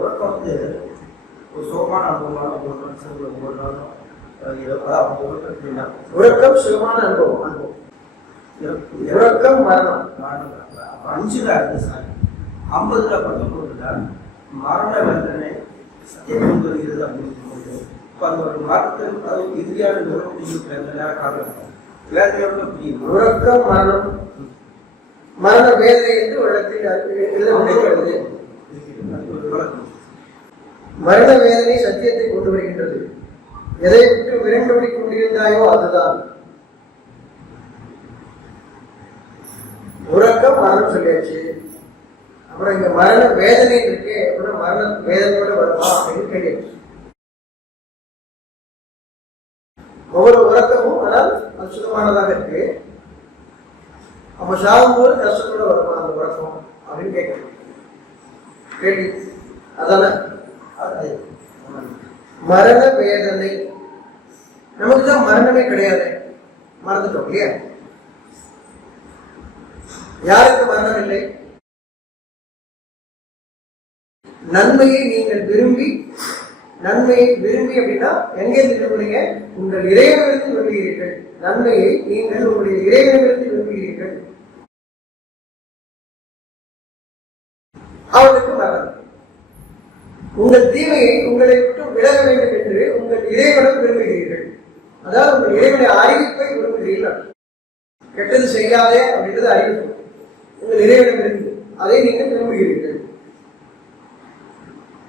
உறக்கம் வந்து ஒரு சோகமான அனுபவம் போட்டாலும் உறக்கம் சுகமான அனுபவம். உறக்கம் மரணம் 5ல் இருந்து சார் 50ல் 19ல் மரண வேதனை சத்தியம் என்பது அப்படின்னு சொல்லும்போது இப்போ அந்த ஒரு மரணத்தில் அதாவது இறுதியான காரணம் வேதனையோட புரியும். உறக்கம் மரணம் மரண வேதனை என்று ஒரு இடத்தில் மரண வேதனை சத்தியத்தை கொண்டு வருகின்றது. எதை விட்டு விரண்டோடி கொண்டிருந்தாயோ அதுதான் உறக்கம். மரணம் சொல்லியாச்சு. அப்புறம் இங்க மரண வேதனை இருக்கு அப்படின்னா மரண வேதனையோட வருமா அப்படின்னு கேள்வி. ஒவ்வொரு உறக்கமும் ஆனால் அது சுத்தமானதாக இருக்கு. அப்ப சாகும்போது கஷ்டத்தோட வருமா அந்த உறக்கம் அப்படின்னு கேட்கணும் கேள்வி. அதான மரண வேதனை. நமக்கு தான் மரணமே கிடையாது, மறந்துட்டோம் இல்லையா? யாருக்கு மரணம் இல்லை? நன்மையை நீங்கள் விரும்பி அப்படின்னா எங்கேருந்து விரும்புறீங்க? உங்கள் இறைவனிலிருந்து விரும்புகிறீர்கள். நன்மையை நீங்கள் உங்களுடைய இறைவனிலிருந்து விரும்புகிறீர்கள். அவனுக்கு மரணம். உங்கள் தீமையை உங்களை விட்டு விலக வேண்டும் என்று உங்கள் இறைவனம் விரும்புகிறீர்கள். அதாவது உங்கள் இறைவனுடைய அறிவிப்பை விரும்புகிறீர்கள். கெட்டது செய்யாதே அப்படின்றது அறிவிப்பு உங்கள் இறைவனம் விரும்பு, அதை நீங்கள் விரும்புகிறீர்கள்.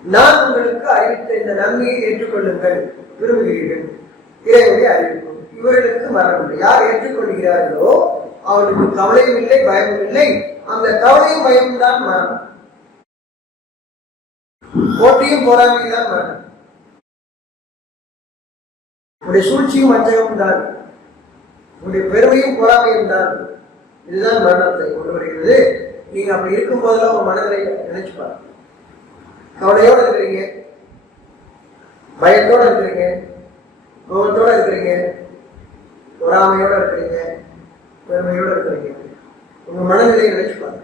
நான் உங்களுக்கு அறிவித்த இந்த நன்மையை ஏற்றுக்கொள்ளுங்கள் விரும்புகிறீர்கள். இறைவனுடைய அறிவிப்பு. இவர்களுக்கு மரணம் இல்லை. யார் ஏற்றுக்கொள்கிறார்களோ அவர்களுக்கு கவலையும் இல்லை, பயமும் இல்லை. அந்த கவலையும் பயமும் தான் மரணம். போட்டியும் போராமையும் தான் மரணம். உங்களுடைய சூழ்ச்சியும் வஞ்சகமும் தான், உங்களுடைய பெருமையும் பொறாமையும் தான். இதுதான் மரணத்தை கொண்டு வருகிறது. நீங்க அப்படி இருக்கும் போதெல்லாம் உங்க மனதை நினைச்சு பாருங்க. கவலையோட இருக்கிறீங்க, பயத்தோட இருக்கிறீங்க, கோபத்தோட இருக்கிறீங்க, பொறாமையோட இருக்கிறீங்க, பெருமையோட இருக்கிறீங்க. உங்க மனநிலையை நினைச்சு பாருங்க.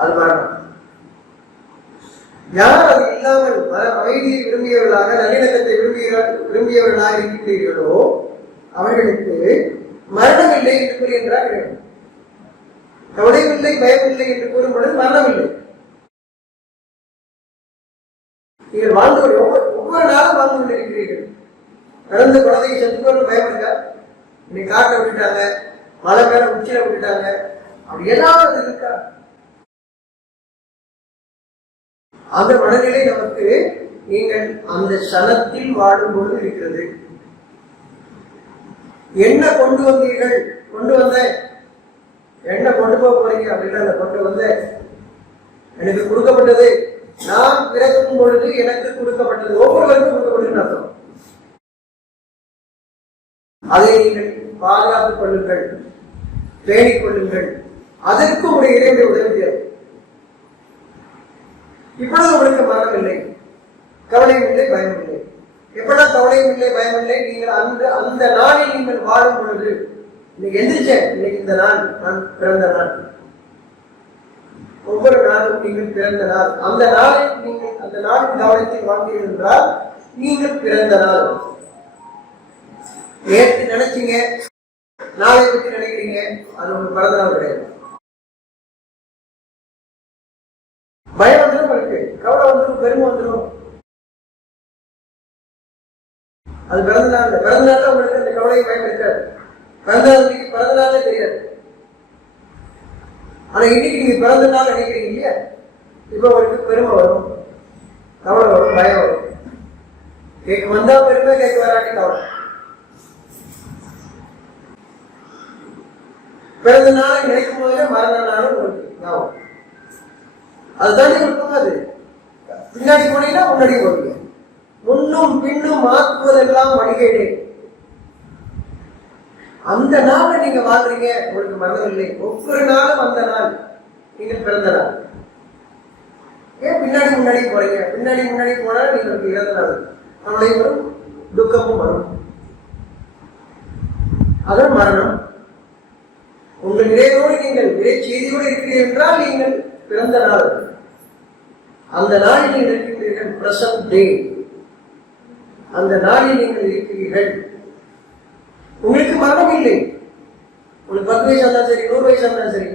அது மரணம். யார் அது இல்லாமல் அமைதியை விரும்பியவர்களாக நல்லிணக்கத்தை விரும்பியவர்களாக இருக்கின்றீர்களோ அவர்களுக்கு மரணம் இல்லை என்று கூறுகின்றார். கவலையும் இல்லை, பயமில்லை என்று கூறும் பொழுது மரணம் இல்லை. நீங்கள் வாழ்ந்து ஒவ்வொரு நாளும் வாழ்ந்து கொண்டிருக்கிறீர்கள். நடந்த குழந்தைக்கு செத்துக்கொண்டு பயப்படுங்க. இன்னைக்கு காட்டை விட்டுட்டாங்க, மழை மேல உச்சியில விட்டுட்டாங்க, அப்படி ஏதாவது இருக்கா? அந்த மனநிலை நமக்கு நீங்கள் அந்த சனத்தில் வாடும் பொழுது இருக்கிறது. என்ன கொண்டு வந்தீர்கள்? கொண்டு வந்த என்ன கொண்டு போக போறீங்க அப்படின்னா கொண்டு வந்த எனக்கு கொடுக்கப்பட்டது. நான் பிறக்கும் பொழுது எனக்கு கொடுக்கப்பட்டது. ஒவ்வொருவருக்கும் கொடுக்கப்பட்டது அர்த்தம். அதை நீங்கள் பாதுகாத்துக் கொள்ளுங்கள், பேணிக் கொள்ளுங்கள். அதற்கும் உடைய இறைவனுடைய உதவி தேவை. இப்பொழுது உங்களுக்கு மரணம் இல்லை, கவலையும் இல்லை, பயம் இல்லை. எப்படா கவலையும் இல்லை, பயம் இல்லை? நீங்கள் அந்த நாளில் நீங்கள் வாழும் பொழுது இன்னைக்கு எந்திரிச்சேன், இன்னைக்கு இந்த நாள் நான் பிறந்த நாள். ஒவ்வொரு நாளும் நீங்கள் பிறந்த நாள். அந்த நாளில் நீங்கள் அந்த நாளின் கவனத்தை வாழ்ந்தீர்கள் என்றால் நீங்கள் பிறந்த நாள். நேற்று நினைச்சீங்க, நாளை பற்றி நினைக்கிறீங்க, அது உங்களுக்கு பிறந்த நாள் கிடையாது. பயம் வந்துடும், உங்களுக்கு கவலை வந்துடும், பெருமை வந்துடும். அது பிறந்த நாள். பிறந்த நாள்ல உங்களுக்கு அந்த கவலை பயம் இருக்காது. பிறந்த நாளே தெரியாது. ஆனா இன்னைக்கு நீங்க பிறந்த நாள் நினைக்கிறீங்க இல்லையா? இப்ப உங்களுக்கு பெருமை வரும், கவலை வரும், பயம் வரும். கேட்க வந்தா பெருமை, கேட்க வராட்டி கவலை. பிறந்த நாளை நினைக்கும் போதே மரண நாளும் உங்களுக்கு ஞாபகம். அதுதான் உங்களுக்கு அது. பின்னாடி போனீங்கன்னா முன்னாடி போவீங்க. முன்னும் பின்னும் ஆக்குவதெல்லாம் வழிகேடு. அந்த நாளை நீங்க வாழ்றீங்க, உங்களுக்கு மரணம் இல்லை. ஒவ்வொரு நாளும் அந்த நாள் நீங்கள் பிறந்த நாள். ஏன் பின்னாடி முன்னாடி போறீங்க? பின்னாடி முன்னாடி போனா நீங்களுக்கு இறந்த நாள். கவலையும் வரும், துக்கமும் வரும். அதான் மரணம். உங்கள் இறைவோடு நீங்கள் இறை செய்தியோடு இருக்கிறீர்கள் என்றால் நீங்கள் பிறந்த நாள். அந்த நாளில் நீங்கள் இருக்கின்றீர்கள். பிரசன்ட் டே, அந்த நாளில் நீங்கள் இருக்கிறீர்கள். உங்களுக்கு மரணம் இல்லை. உங்களுக்கு 10 வயசா இருந்தாலும் சரி, 100 வயசா இருந்தாலும் சரி,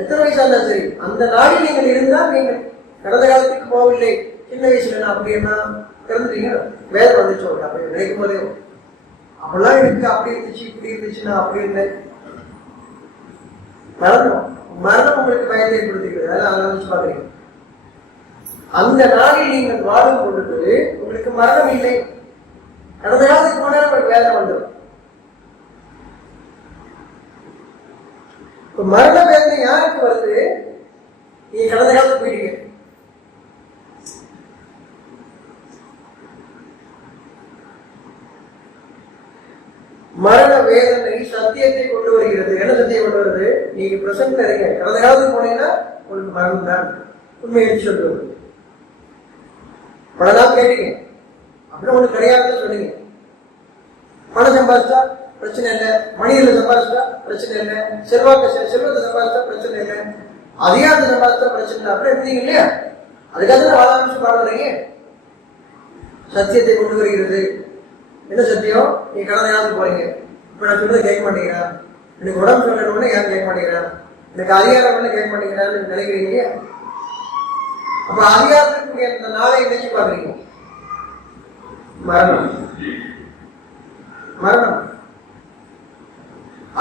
எத்தனை வயசா இருந்தாலும் சரி, அந்த நாளில் நீங்கள் இருந்தால் நீங்கள் கடந்த காலத்துக்கு போகவில்லை. சின்ன வயசுல நான் அப்படி என்ன திறந்துட்டீங்க, வேலை வந்துச்சு அப்படி நினைக்கும் போதே அப்பெல்லாம் எனக்கு அப்படி இருந்துச்சு இப்படி இருந்துச்சு, நான் அப்படி இருந்தேன். மரணம் மரணம் உங்களுக்கு பயத்தை ஏற்படுத்திக்கிறது. அதெல்லாம் வச்சு பாக்குறீங்க. அந்த நாளில் நீங்கள் வாழும் பொழுது உங்களுக்கு மரணம் இல்லை. கடந்த காலத்துக்கு போனா உங்களுக்கு வேலை வந்துடும். இப்ப மரண வேதனை யாருக்கு வருது? நீங்க கடந்த காலத்துக்கு போயிட்டீங்க. மரண வேதனை சத்தியத்தை கொண்டு வருகிறது. என்ன சத்தியம் கொண்டு வருது? நீங்க பிரசன்ட் இருங்க. கடந்த காலத்துக்கு போனீங்கன்னா உங்களுக்கு மரணம் தான். உண்மையை சொல்லுவது. பணம் கேட்டீங்க, அப்புறம் ஒண்ணு கிடையாதுன்னு சொன்னீங்க. பணம் சம்பாதிச்சா பிரச்சனை இல்லை, மனிதனை சம்பாதிச்சா பிரச்சனை இல்லை, செல்வத்தை சம்பாதிச்சா பிரச்சனை இல்லை, அதிகாரத்தை சம்பாதிச்சா பிரச்சனை இல்லை. அப்புறம் இருந்தீங்க இல்லையா? அதுக்காக வாழாமிச்சு பாட வரீங்க. சத்தியத்தை கொண்டு வருகிறது. என்ன சத்தியம்? நீ கடந்த காலத்துக்கு போறீங்க. இப்ப நான் சொல்றதை கேட்க மாட்டேங்கிறா, எனக்கு உடம்பு சொல்லணும்னு ஏன் கேட்க மாட்டேங்கிறா, எனக்கு அதிகாரம் பண்ண கேட்க மாட்டேங்கிறான்னு நினைக்கிறீங்க இல்லையா? அப்ப அதிகாரத்துக்கு அந்த நாளை நினைச்சு பாக்குறீங்க. மரணம் மரணம்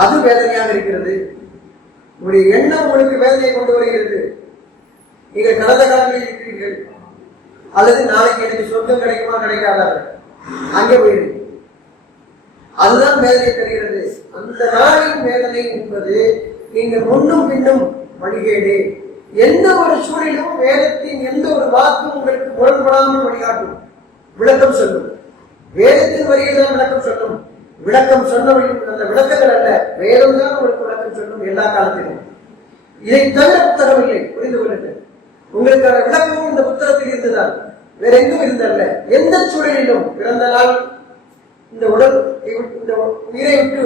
அது வேதனையாக இருக்கிறது. உங்களுடைய எண்ணம் உங்களுக்கு வேதனையை கொண்டு வருகிறது. நீங்கள் கடந்த காலங்களில் இருக்கிறீர்கள், அல்லது நாளைக்கு எனக்கு சொர்க்கம் கிடைக்குமா கிடைக்காதா, அங்கே போயிருக்கு. அதுதான் வேதனை தருகிறது. அந்த நாளின் வேதனை என்பது நீங்கள் முன்னும் பின்னும் வழிகேடு. எந்த ஒரு சூழலும் வேதத்தின் எந்த ஒரு வாக்கும் உங்களுக்கு முரண்படாமல் வழிகாட்டும், விளக்கம் சொல்லும். வேதத்தின் வரியில் தான் விளக்கம் சொல்லும். விளக்கம் சொன்ன அந்த விளக்கங்கள் அல்ல, வேதம் தான் உங்களுக்கு விளக்கம் சொல்லும் எல்லா காலத்திலும். இதை தவிர புத்தகம் இல்லை. புரிந்து கொள்ளுங்கள். உங்களுக்கான விளக்கமும் இந்த புத்தகத்தில் இருந்ததால் வேற எங்கும் இருந்தல்ல. எந்த சூழலிலும் பிறந்த நாள், இந்த உடல் இந்த உயிரை விட்டு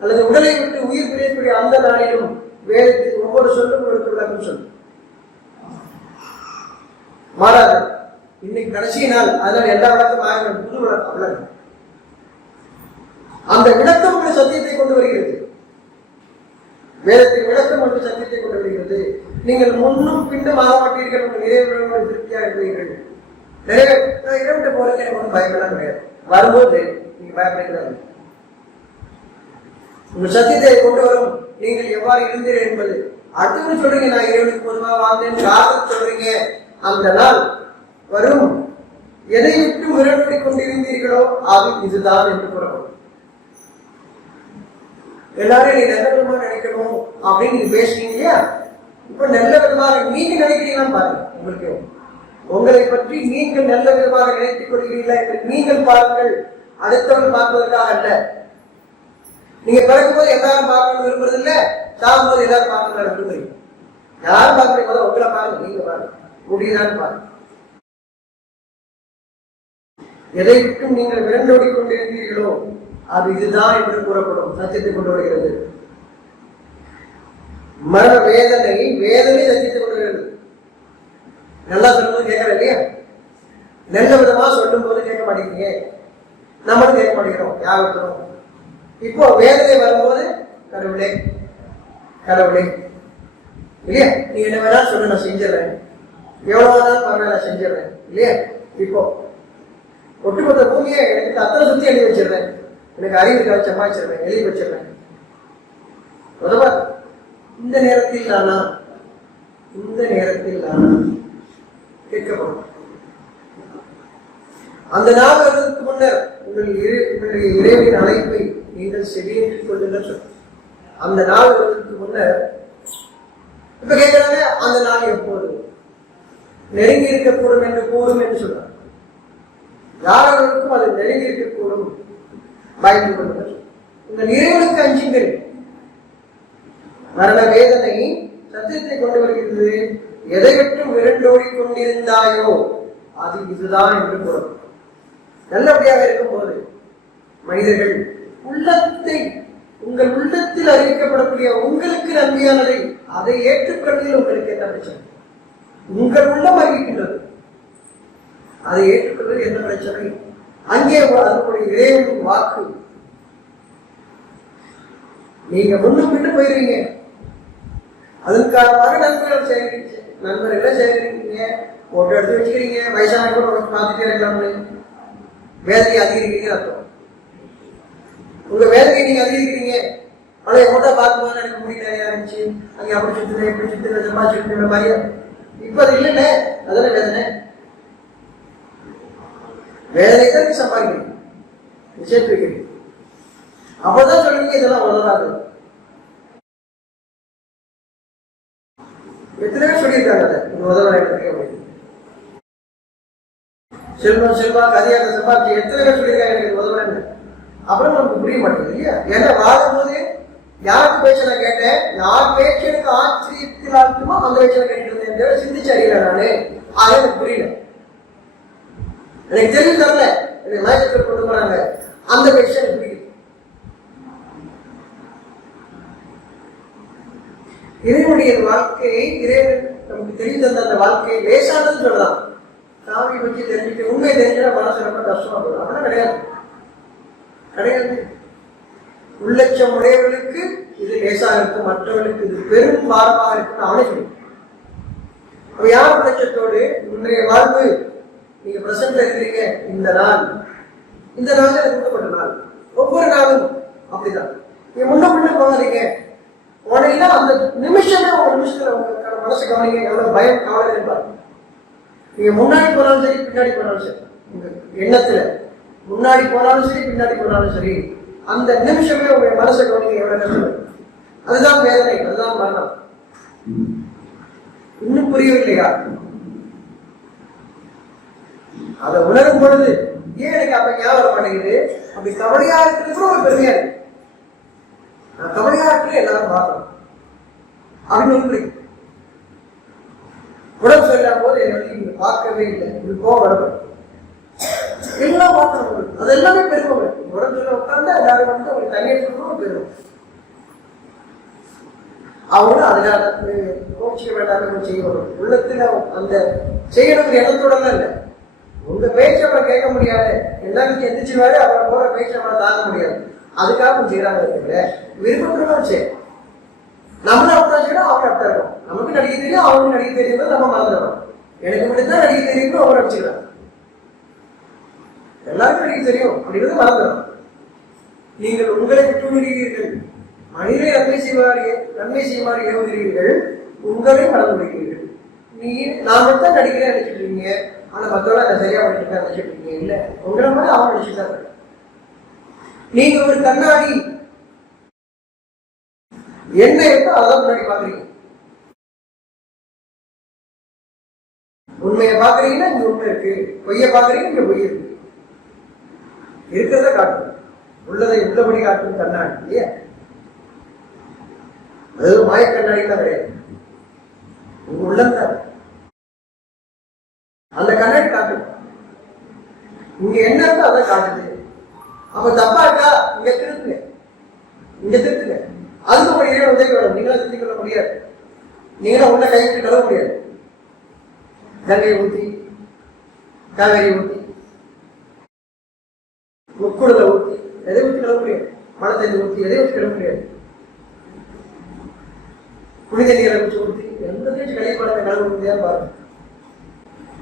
அல்லது உடலை விட்டு உயிர் பிரியக்கூடிய அந்த நாளிலும் வேதத்தில் ஒவ்வொரு சொல்லும் உங்களுக்கு விளக்கம் சொல்லும். மாறாது. இன்னைக்கு கடைசி நாள், அதனால எல்லா விளக்கம் ஆயிரம் புது விளக்கம் அவ்வளவு. அந்த விளக்கம் உங்களுக்கு சத்தியத்தை கொண்டு வருகிறது. வேதத்தின் விளக்கம் உங்களுக்கு சத்தியத்தை கொண்டு வருகிறது. நீங்கள் முன்னும் பின்னும் ஆகப்பட்டீர்கள். உங்கள் நிறைவேற திருப்தியாக இருக்கிறீர்கள். நிறைவேற்ற போறதுக்கு எனக்கு ஒன்றும் பயப்படலாம் கிடையாது. வரும்போது நீங்க பயப்படுகிறாரு. உங்கள் சத்தியத்தை கொண்டு வரும். நீங்கள் எவ்வாறு இருந்தீர்கள் என்பது அடுத்து சொல்றீங்க. நான் இறைவனுக்கு பொதுவாக வாழ்ந்தேன் சொல்றீங்க. அந்த நாள் வரும். எதை விட்டு முரண்படி கொண்டிருந்தீர்களோ அது இதுதான் என்று கூறப்படும். எல்லாரும் நீ நல்ல விதமாக நினைக்கணும் அப்படின்னு நீங்க பேசுறீங்க இல்லையா? இப்ப நல்ல விதமாக நீங்க நினைக்கிறீங்களான்னு பாருங்க. உங்களுக்கு உங்களை பற்றி நீங்கள் நல்ல விதமாக நினைத்துக் கொள்கிறீர்களா என்று நீங்கள் பாருங்கள். அடுத்தவர்கள் பார்ப்பதற்காக அல்ல. நீங்க பிறக்கும் போது எல்லாரும் பார்க்கணும் விரும்புறது இல்ல, சாகும் போது எல்லாரும் பார்க்கணும் விரும்புறீங்க. யாரும் பார்க்கறீங்க போது உங்களை பாருங்க, நீங்க பாருங்க, முடியுதான்னு பாருங்க. எதை விட்டும் நீங்கள் விரண்டோடி கொண்டிருந்தீர்களோ அது இதுதான் என்று கூறப்படும். சத்தியத்தை கொண்டு வருகிறது. மரண வேதனை சத்தியத்தை கொண்டு வருகிறது. நல்லா சொல்லும்போது கேட்கற இல்லையா? நல்ல விதமா சொல்லும் போது கேட்க மாட்டேங்கிறீங்க. நம்மளும் கேட்க மாட்டேங்கிறோம். யாரும் இப்போ வேதனை வரும்போது கடவுளே கடவுளே இல்லையா? நீ என்ன வேணாலும் சொல்லு, நான் செஞ்சிடறேன். எவ்வளவு வேணாலும் பரவாயில்ல, நான் செஞ்சிடறேன் இல்லையா? இப்போ ஒட்டுமொத்த பூமியை எனக்கு அத்தனை சுத்தி எழுதி வச்சிடுறேன். எனக்கு அறிவுக்காக சமாளிச்சிருவேன், எழுதி வச்சிருவேன். இந்த நேரத்தில் நானா கேட்கப்படும். அந்த நாள் வருவதற்கு முன்னர் உங்களுடைய இறைவனின் அழைப்பை நீங்கள் செவியேற்றுக் கொள்ளுங்கள். அந்த நாள் வருவதற்கு முன்னர் இப்ப கேட்கிறாங்க, அந்த நாள் எப்போது நெருங்கி இருக்கக்கூடும் என்று கூடும் என்று சொல்றாங்க. யாரும் அது நெருங்கி இருக்கக்கூடும், பயந்து கொள்ளுங்கள். உங்கள் இறைவனுக்கு அஞ்சுங்கள். மரண வேதனை சத்தியத்தை கொண்டு வருகிறது. எதை விட்டு விரண்டோடி கொண்டிருந்தாயோ அது இதுதான் என்று கூறும். நல்லபடியாக இருக்கும் போது மனிதர்கள் உள்ளத்தை, உங்கள் உள்ளத்தில் அறிவிக்கப்படக்கூடிய உங்களுக்கு நன்மையானதை அதை ஏற்றுக்கொள்வதில் உங்களுக்கு என்ன பிரச்சனை? உங்கள் உள்ளம் அறிவிக்கின்றது. அதை ஏற்றுக்கொள்வது என்ன பிரச்சனை? அங்கே அதனுடைய இறைவனின் வாக்கு. நீங்க முன்னும் பின்னு போயிருவீங்க. அதன் காரணமாக நண்பர்கள் சேகரிக்கிறீங்க, போட்டோ எடுத்து வச்சுக்கிறீங்க, வயசான கூட பார்த்துட்டே இருக்கலாம்னு வேதனையை அதிகரிக்கிறீங்க அர்த்தம். உங்க வேதனையை நீங்க அதிகரிக்கிறீங்க. பழைய போட்டோ பார்க்கும்போது எனக்கு முடியல இருந்துச்சு, அங்கே அப்படி சுற்றுல இப்படி சுற்றுல சம்பாதிச்சுட்டு மாதிரியா. இப்ப அது இல்லைன்னு அதான வேதனை. வேதனை தான் சம்பாதிக்கிறீங்க, சேர்த்து வைக்கிறீங்க. அப்பதான் சொல்லுவீங்க இதெல்லாம் உதவாது. எத்தனை பேர் சொல்லியிருக்காங்க அதை உதவாது. செல்வம் செல்வா கதியாக சம்பாதிச்சு எத்தனை பேர் சொல்லியிருக்காங்க எனக்கு உதவாது. அப்புறம் நமக்கு புரிய மாட்டேங்குது இல்லையா? ஏன்னா வாழும்போது யாருக்கு பேச்ச நான் கேட்டேன், யார் பேச்சு எனக்கு ஆச்சரியத்தில் ஆகுமோ அந்த பேச்சை கேட்டு இருந்தேன், சிந்திச்சு அறியல நானு. அது எனக்கு புரியல, எனக்கு தெரியும் தரல, எனக்கு மயக்கத்தில் கொண்டு போறாங்க, அந்த பேச்சு எனக்கு புரியுது. இறைவனுடைய வாழ்க்கையை இறைவன் நமக்கு தெரிந்து தந்த அந்த வாழ்க்கையை லேசானதுன்னு சொல்லலாம். சாமி பற்றி தெரிஞ்சுட்டு உண்மை தெரிஞ்சா மனசு ரொம்ப கஷ்டமா போடும். அப்படின்னா கிடையாது, கிடையாது. உள்ளட்சம் உடையவர்களுக்கு இது லேசாக இருக்கும், மற்றவர்களுக்கு இது பெரும் பாரமாக இருக்குன்னு அவனே சொல்லும். அப்ப யார் உள்ளட்சத்தோடு இன்றைய வாழ்வு நீங்க பிரசன்ட்ல இருக்கிறீங்க, இந்த நாள் எனக்கு கொடுக்கப்பட்ட நாள், ஒவ்வொரு நாளும் அப்படிதான். நீங்க முன்ன பின்ன போகாதீங்க. உடனே அந்த நிமிஷமே உங்க நிமிஷத்துல உங்க மனசு கவனிங்க, எவ்வளவு பயம் கவலை இருப்பாரு. நீங்க முன்னாடி போனாலும் சரி, பின்னாடி போனாலும் சரி, உங்க எண்ணத்துல முன்னாடி போனாலும் சரி, பின்னாடி போனாலும் சரி, அந்த நிமிஷமே உங்க மனசை கவனிங்க, எவ்வளவு கஷ்டம். அதுதான் வேதனை, அதுதான் மரணம். இன்னும் புரியவில்லையா? அதை உணரும் பொழுது ஏன் எனக்கு அப்ப ஞாபகம் மாட்டேங்குது, அப்படி கவலையா இருக்கிறது கூட ஒரு பெருமையா இருக்கு. நான் கவலையா இருக்கிற எல்லாரும் பார்க்கணும் அப்படின்னு ஒன்று. உடம்பு சொல்லாம போது என்னை நீங்க பார்க்கவே இல்லை, இது போக வரணும், எல்லாம் பார்க்கணும். அது எல்லாமே பெருமை. உடம்பு சொல்ல உட்கார்ந்து எல்லாரும் வந்து அவங்க தண்ணி எடுத்துக்கணும் பெருமை. அவங்களும் அதனால கோச்சிக்க வேண்டாம் செய்யணும். உள்ளத்துல அந்த செய்யணுங்கிற எண்ணத்தோட இல்லை. உங்க பேச்சை அவரை கேட்க முடியாது, எல்லாரும் எந்திரிச்சுவாரு, அவரை போற பேச்சை அவரை தாங்க முடியாது. அதுக்காக செய்யறாங்க. விருப்பப்படலாம் சரி, நம்மளும் அப்படிதான் செய்யணும், அவங்க அப்படித்தான் இருக்கும். நமக்கு நடிக்க தெரியும், அவங்களுக்கு நடிக்க தெரியும், நம்ம மறந்துடுறோம். எனக்கு மட்டும்தான் நடிக்க தெரியும், அவங்க நடிச்சுக்கிறாங்க. எல்லாருக்கும் நடிக்க தெரியும் அப்படிங்கிறது மறந்துடும். நீங்கள் உங்களை விட்டு விடுகிறீர்கள், மனிதனை நன்மை செய்யுமாறு ஏவுகிறீர்கள், உங்களை மறந்து விடுகிறீர்கள். நான் மட்டும் நடிக்கிறேன் நினைச்சிட்டு இருக்கீங்க, ஆனா மத்தோட நான் சரியா பண்ணிட்டு நினைச்சிட்டு இருக்கீங்க. இல்ல, உங்களை மாதிரி அவன் நினைச்சுட்டாங்க. நீங்க ஒரு கண்ணாடி என்ன இருக்கோ அதான் முன்னாடி பாக்குறீங்க. உண்மையை பாக்குறீங்கன்னா இங்க உண்மை இருக்கு, பொய்ய பாக்குறீங்க இங்க பொய் இருக்கு. இருக்கிறத காட்டும், உள்ளதை உள்ளபடி காட்டும் கண்ணாடி இல்லையா? அது மாய கண்ணாடி தான் கிடையாது, உங்க உள்ளம் அந்த கண்ணாடி காட்டும். இங்க என்ன இருக்கோ அதான் காட்டுது. அப்ப தப்பா இருக்கா, இங்க திருத்துங்க, இங்க திருத்துங்க. அதுக்கு ஒரு இறைவன் உதவி வேணும். நீங்களா திருத்திக் கொள்ள முடியாது, நீங்களும் உள்ள கைவிட்டு கழுவ முடியாது. கங்கையை ஊற்றி, காவேரி ஊற்றி, முக்குடலை ஊற்றி எதை ஊற்றி கழுவ முடியாது. மழை ஊற்றி எதை ஊற்றி கழுவ முடியாது. புனித நீரை ஊற்றி எந்த தேய்ச்சி கழிப்பாளத்தை கழுவ முடியாது. பாருங்க,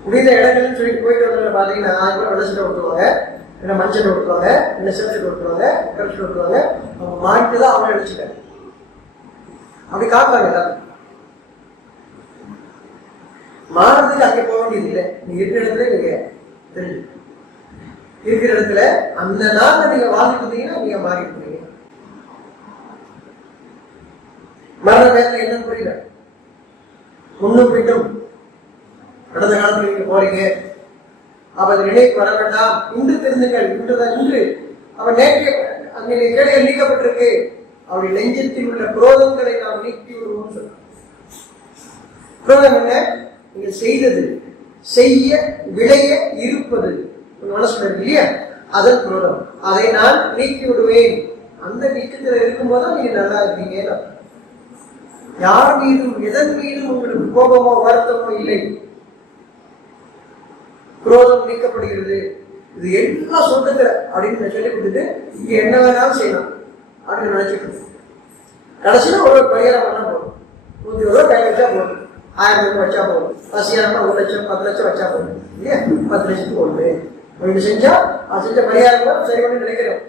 புனித இடங்கள்னு சொல்லிட்டு போயிட்டு வந்தவங்க பாத்தீங்கன்னா வெள்ளச்சட்டை விட்டுருவாங்க, என்ன மஞ்சள் விட்டுருவாங்க, என்ன சிவச்சட்டை விட்டுருவாங்க, கரைச்சி விட்டுருவாங்க. அவங்க மாட்டு தான் அவங்க அடிச்சுட்டாங்க. அப்படி காட்டுவாங்க எல்லாரும். மாறதுக்கு அங்கே போக வேண்டியது இல்லை. நீங்க இருக்கிற இடத்துல நீங்க தெரிஞ்சு இருக்கிற இடத்துல அந்த நாள்ல நீங்க வாழ்ந்துட்டு இருந்தீங்கன்னா நீங்க மாறி இருப்பீங்க. மரண வேதனை என்னன்னு புரியல. முன்னும் பின்னும் கடந்த காலத்துல நீங்க போறீங்க, அப்ப அது நினைவுக்கு வர வேண்டாம். இன்று தெரிந்துங்கள், இன்று அவன் நேற்று அந்த கேள்விகள் நீக்கப்பட்டிருக்கு. அவருடைய நெஞ்சத்தில் உள்ள குரோதங்களை நாம் நீக்கி விடுவோம் சொல்றாங்க. குரோதம் என்ன? நீங்கள் செய்தது, செய்ய விளைய இருப்பது மனசுல இருக்கு இல்லையா, அதன் குரோதம். அதை நான் நீக்கி விடுவேன். அந்த நீக்கத்தில் இருக்கும்போது நீங்க நல்லா இருக்கீங்க. யார் மீதும் எதன் மீதும் உங்களுக்கு கோபமோ வருத்தமோ இல்லை. குரோதம் நீக்கப்படுகிறது. இது எல்லாம் சொல்லுங்க அப்படின்னு சொல்லி கொடுத்துட்டு இங்க என்ன வேணாலும் செய்யலாம் அப்படின்னு நினைச்சிட்டு இருக்கோம். கடைசியில ஒரு பரிகாரம் பண்ணா போதும். 120 கை வச்சா போதும், 1000 வச்சா போதும், பசியாரமா 1 லட்சம் 10 லட்சம் வச்சா போதும் இல்லையா? 10 லட்சத்துக்கு ஒன்று அப்படின்னு செஞ்சா அது செஞ்ச பரிகாரம் சரி பண்ணி நினைக்கிறோம்.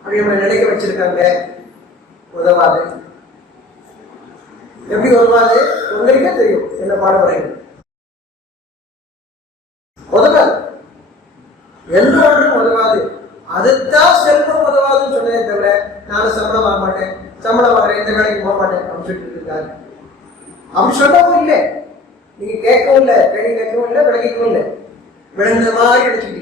அப்படி நம்ம நினைக்க வச்சிருக்காங்க. உதவாது. எப்படி உதவாது? உங்களுக்கே தெரியும் என்ன பாடுபடுறீங்க. உதவாது, எல்லோருக்கும் உதவாது. அதுதான் செல்வம் உதவாதுன்னு சொன்னதே தவிர நானும் சம்பளம் வாங்க மாட்டேன், சம்பளம் வாங்குறேன், இந்த வேலைக்கு போக மாட்டேன் அப்படின்னு சொல்லிட்டு இருக்காரு. அப்படி சொல்லவும் இல்லை, நீங்க கேட்கவும் இல்லை, கேள்வி கேட்கவும் இல்லை, விளங்கிக்கவும் இல்லை. விளங்குற மாதிரி நினைச்சுக்கிட்டீங்க.